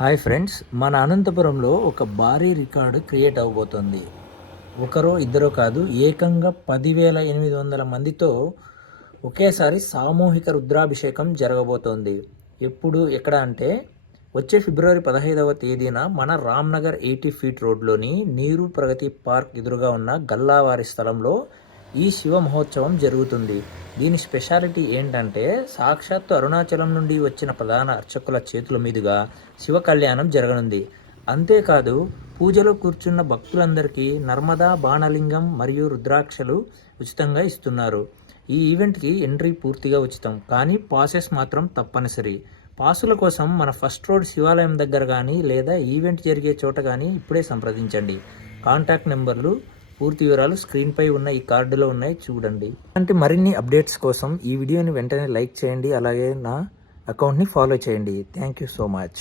Hi friends, మన అనంతపురంలో ఒక భారీ రికార్డు క్రియేట్ అవబోతోంది. ఒకరో ఇద్దరో కాదు, ఏకంగా 10,800 మందితో ఒకేసారి సామూహిక రుద్రాభిషేకం జరగబోతోంది. ఎప్పుడు ఎక్కడ అంటే వచ్చే ఫిబ్రవరి 15వ తేదీన మన రామ్నగర్ 80 ఫీట్ రోడ్లోని నీరు ప్రగతి పార్క్ ఎదురుగా ఉన్న గల్లావారి స్థలంలో ఈ శివ మహోత్సవం జరుగుతుంది. దీని స్పెషాలిటీ ఏంటంటే సాక్షాత్తు అరుణాచలం నుండి వచ్చిన ప్రధాన అర్చకుల చేతుల మీదుగా శివ కళ్యాణం జరగనుంది. అంతేకాదు పూజలో కూర్చున్న భక్తులందరికీ నర్మదా బాణలింగం మరియు రుద్రాక్షలు ఉచితంగా ఇస్తున్నారు. ఈ ఈవెంట్కి ఎంట్రీ పూర్తిగా ఉచితం, కానీ పాసెస్ మాత్రం తప్పనిసరి. పాసుల కోసం మన ఫస్ట్ రోడ్ శివాలయం దగ్గర కానీ లేదా ఈవెంట్ జరిగే చోట కానీ ఇప్పుడే సంప్రదించండి. కాంటాక్ట్ నెంబర్లు, పూర్తి వివరాలు స్క్రీన్పై ఉన్న ఈ కార్డులో ఉన్నాయి, చూడండి. ఇలాంటి మరిన్ని అప్డేట్స్ కోసం ఈ వీడియోని వెంటనే లైక్ చేయండి, అలాగే నా అకౌంట్ని ఫాలో చేయండి. Thank you so much.